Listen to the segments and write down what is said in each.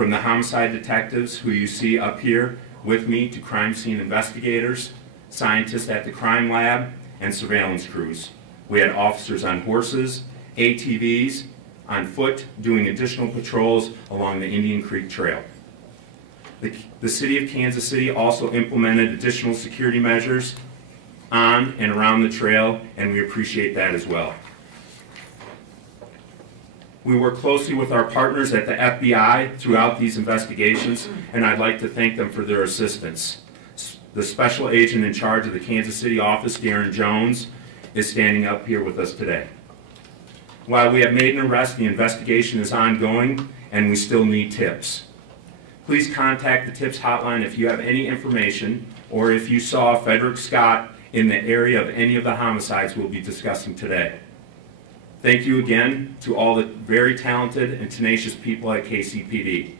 From the homicide detectives who you see up here with me to crime scene investigators, scientists at the crime lab, and surveillance crews. We had officers on horses, ATVs, on foot, doing additional patrols along the Indian Creek Trail. The City of Kansas City also implemented additional security measures on and around the trail, and we appreciate that as well. We work closely with our partners at the FBI throughout these investigations, and I'd like to thank them for their assistance. The special agent in charge of the Kansas City office, Darren Jones, is standing up here with us today. While we have made an arrest, the investigation is ongoing, and we still need tips. Please contact the TIPS hotline if you have any information or if you saw Frederick Scott in the area of any of the homicides we'll be discussing today. Thank you again to all the very talented and tenacious people at KCPD,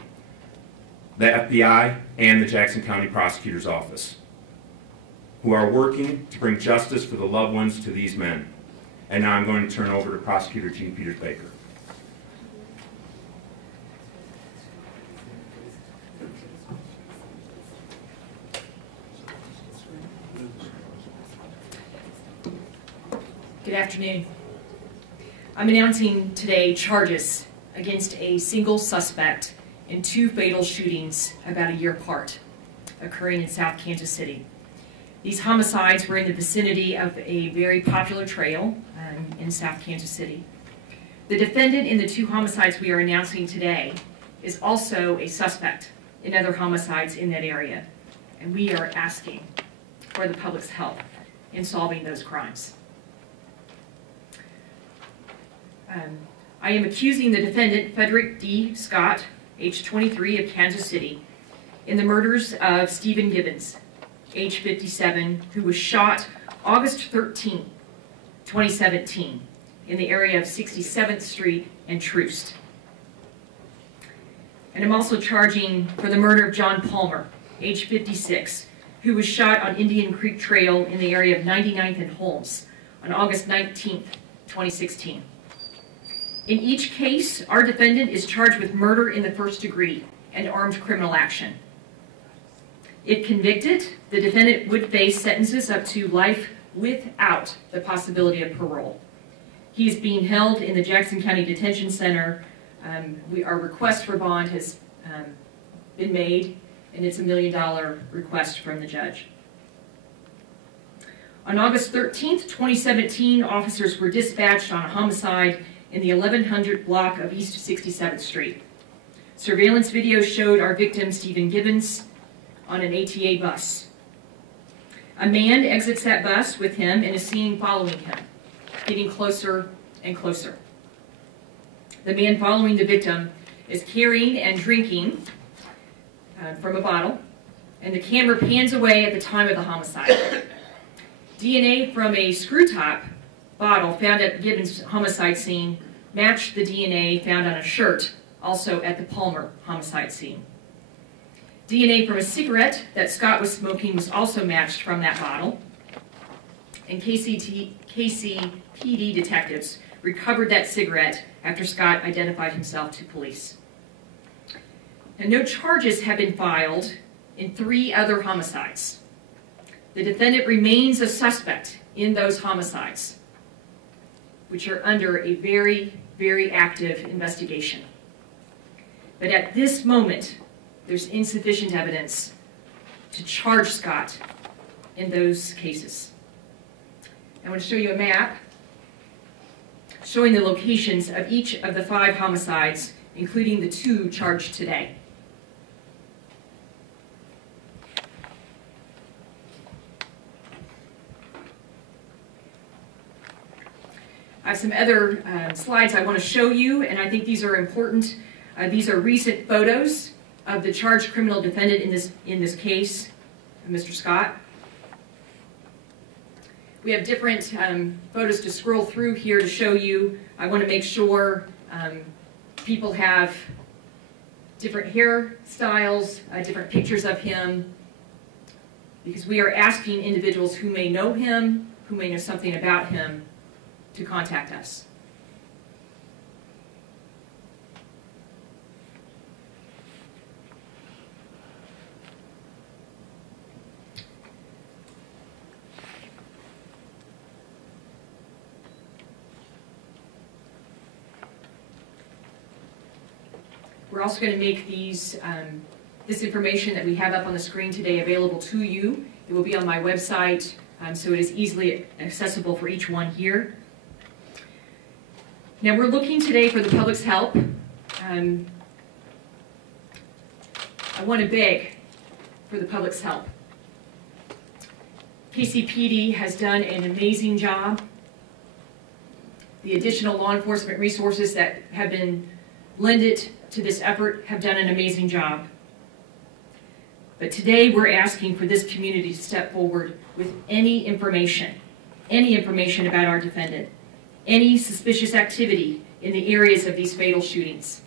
the FBI, and the Jackson County Prosecutor's Office, who are working to bring justice for the loved ones to these men. And now I'm going to turn over to Prosecutor Gene Peters-Baker. Good afternoon. I'm announcing today charges against a single suspect in 2 fatal shootings about a year apart, occurring in South Kansas City. These homicides were in the vicinity of a very popular trail in South Kansas City. The defendant in the 2 homicides we are announcing today is also a suspect in other homicides in that area, and we are asking for the public's help in solving those crimes. I am accusing the defendant, Frederick D. Scott, age 23, of Kansas City, in the murders of Stephen Gibbons, age 57, who was shot August 13, 2017, in the area of 67th Street and Troost. And I'm also charging for the murder of John Palmer, age 56, who was shot on Indian Creek Trail in the area of 99th and Holmes on August 19, 2016. In each case, our defendant is charged with murder in the first degree and armed criminal action. If convicted, the defendant would face sentences up to life without the possibility of parole. He is being held in the Jackson County Detention Center. Our request for bond has been made, and it's a $1 million request from the judge. On August 13th, 2017, officers were dispatched on a homicide in the 1100 block of East 67th Street. Surveillance video showed our victim, Stephen Gibbons, on an ATA bus. A man exits that bus with him and is seen following him, getting closer and closer. The man following the victim is carrying and drinking from a bottle, and the camera pans away at the time of the homicide. DNA from a screw top bottle found at Gibbons' homicide scene matched the DNA found on a shirt also at the Palmer homicide scene. DNA from a cigarette that Scott was smoking was also matched from that bottle, and KCPD detectives recovered that cigarette after Scott identified himself to police. And no charges have been filed in 3 other homicides. The defendant remains a suspect in those homicides, which are under a very, very active investigation. But at this moment, there's insufficient evidence to charge Scott in those cases. I want to show you a map showing the locations of each of the 5 homicides, including the 2 charged today. I have some other slides I want to show you, and I think these are important. These are recent photos of the charged criminal defendant in this case, Mr. Scott. We have different photos to scroll through here to show you. I want to make sure people have different hairstyles, different pictures of him, because we are asking individuals who may know him, who may know something about him, to contact us. We're also going to make this information that we have up on the screen today available to you. It will be on my website, so it is easily accessible for each one here. Now, we're looking today for the public's help. I want to beg for the public's help. KCPD has done an amazing job. The additional law enforcement resources that have been lended to this effort have done an amazing job. But today we're asking for this community to step forward with any information about our defendant, any suspicious activity in the areas of these fatal shootings.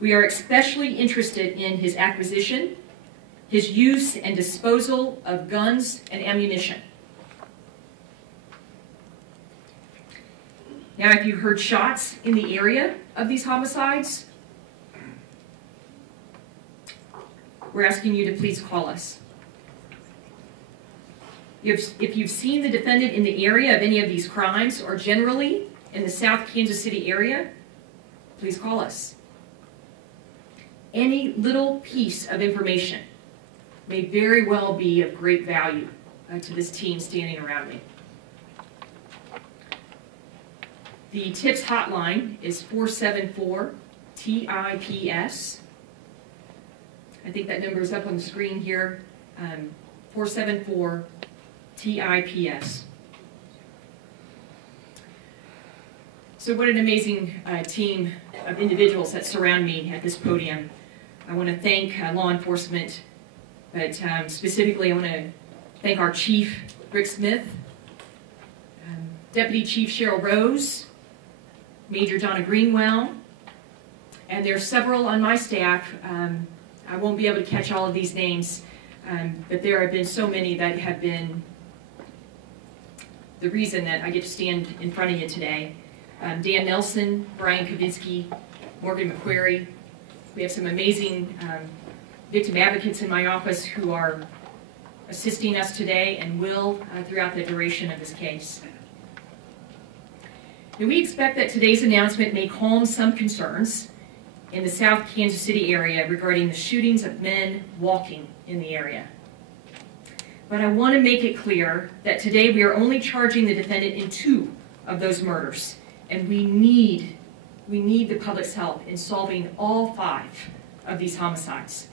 We are especially interested in his acquisition, his use and disposal of guns and ammunition. Now, if you heard shots in the area of these homicides, we're asking you to please call us. If you've seen the defendant in the area of any of these crimes, or generally in the South Kansas City area, please call us. Any little piece of information may very well be of great value to this team standing around me. The TIPS hotline is 474-TIPS. I think that number is up on the screen here, 474-TIPS. So what an amazing team of individuals that surround me at this podium. I want to thank law enforcement, but specifically I want to thank our Chief, Rick Smith, Deputy Chief Cheryl Rose, Major Donna Greenwell, and there are several on my staff. I won't be able to catch all of these names, but there have been so many that have been the reason that I get to stand in front of you today. Dan Nelson, Brian Kavinsky, Morgan McQuarrie. We have some amazing victim advocates in my office who are assisting us today and will throughout the duration of this case. Now, we expect that today's announcement may calm some concerns in the South Kansas City area regarding the shootings of men walking in the area. But I want to make it clear that today we are only charging the defendant in 2 of those murders, and we need the public's help in solving all 5 of these homicides.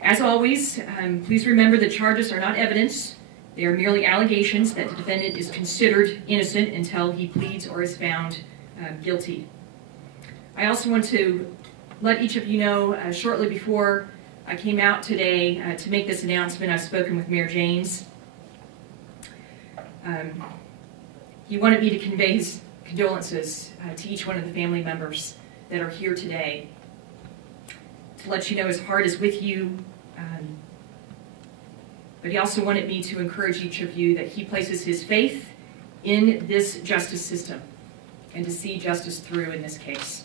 As always, please remember the charges are not evidence. They are merely allegations that the defendant is considered innocent until he pleads or is found guilty. I also want to let each of you know, shortly before I came out today to make this announcement, I've spoken with Mayor James. He wanted me to convey his condolences to each one of the family members that are here today, to let you know his heart is with you. But he also wanted me to encourage each of you that he places his faith in this justice system and to see justice through in this case.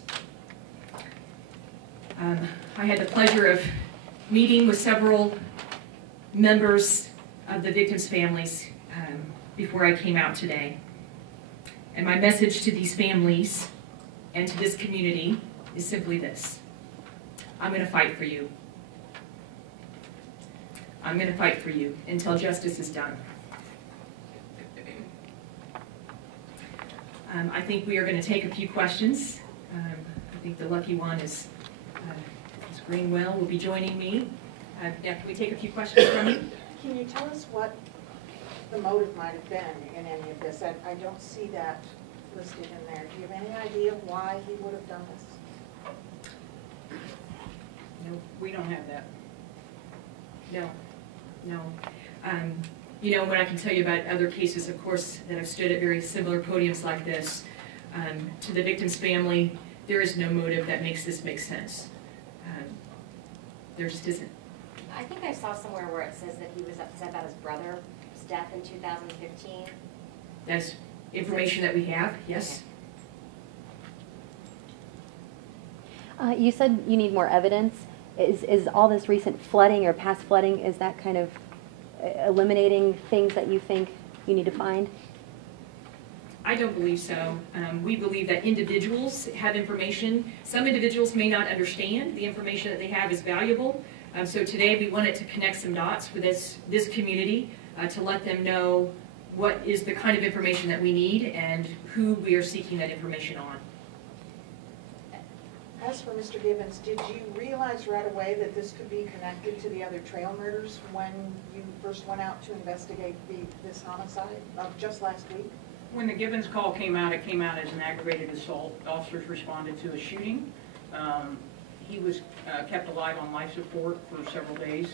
I had the pleasure of meeting with several members of the victims' families before I came out today. And my message to these families and to this community is simply this: I'm going to fight for you. I'm going to fight for you until justice is done. I think we are going to take a few questions. I think the lucky one is Ms. Greenwell will be joining me. Now, can we take a few questions from you? Can you tell us what the motive might have been in any of this? I don't see that listed in there. Do you have any idea why he would have done this? No, we don't have that. No. You know, what I can tell you about other cases, of course, that have stood at very similar podiums like this, to the victim's family, there is no motive that makes this make sense. There just isn't. I think I saw somewhere where it says that he was upset about his brother's death in 2015. That's information that we have, yes. Okay. You said you need more evidence. Is all this recent flooding or past flooding, is that kind of eliminating things that you think you need to find? I don't believe so. We believe that individuals have information. Some individuals may not understand the information that they have is valuable. So today we wanted to connect some dots for this community to let them know what is the kind of information that we need and who we are seeking that information on. As for Mr. Gibbons, did you realize right away that this could be connected to the other trail murders when you first went out to investigate this homicide of just last week? When the Gibbons call came out, it came out as an aggravated assault. Officers responded to a shooting. He was kept alive on life support for several days,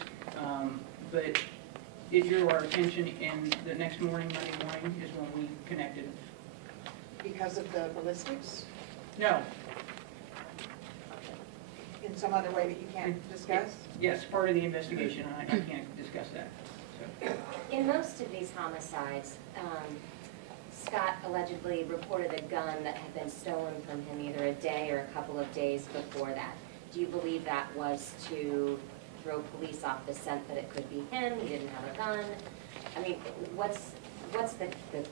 but it drew our attention, and the next morning, Monday morning, is when we connected. Because of the ballistics? No. In some other way that you can't discuss? Yes, part of the investigation. I can't discuss that. So. In most of these homicides, Scott allegedly reported a gun that had been stolen from him either a day or a couple of days before that. Do you believe that was to throw police off the scent that it could be him? He didn't have a gun. I mean, what's the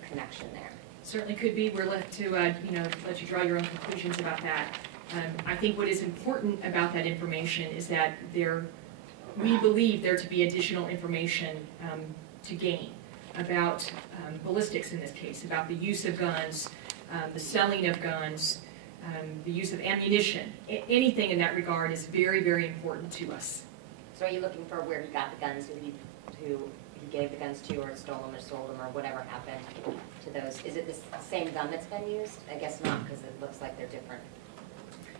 connection there? Certainly could be. We're left to let you draw your own conclusions about that. I think what is important about that information is that we believe there to be additional information to gain about ballistics in this case, about the use of guns, the selling of guns, the use of ammunition. Anything in that regard is very, very important to us. So are you looking for where he got the guns, who he gave the guns to, or stole them or sold them, or whatever happened to those? Is it the same gun that's been used? I guess not, because it looks like they're different.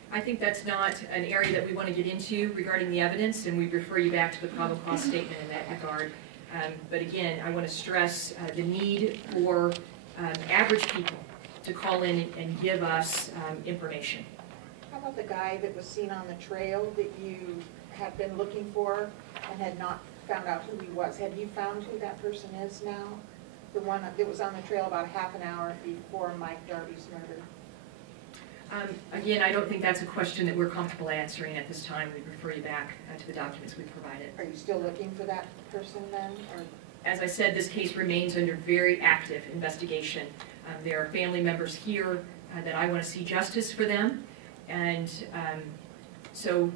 I think that's not an area that we want to get into regarding the evidence, and we refer you back to the probable cause statement in that regard. But again, I want to stress the need for average people to call in and give us information. How about the guy that was seen on the trail that you had been looking for and had not found out who he was? Have you found who that person is now? The one that was on the trail about a half an hour before Mike Darby's murder? Again, I don't think that's a question that we're comfortable answering at this time. We refer you back to the documents we provided. Are you still looking for that person then? Or? As I said, this case remains under very active investigation. There are family members here that I want to see justice for them, and so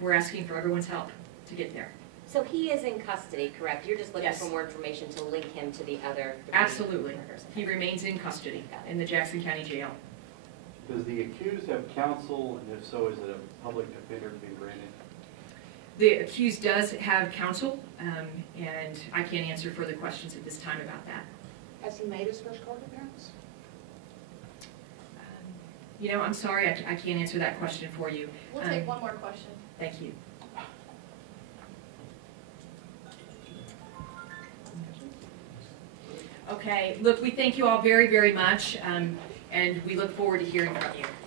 we're asking for everyone's help to get there. So he is in custody, correct? You're just looking Yes. for more information to link him to the other Absolutely. murders. He remains in custody in the Jackson County Jail. Does the accused have counsel, and if so, is it a public defender being granted? The accused does have counsel, and I can't answer further questions at this time about that. Has he made his first court appearance? I'm sorry, I can't answer that question for you. We'll take one more question. Thank you. Okay, look, we thank you all very, very much, and we look forward to hearing from you.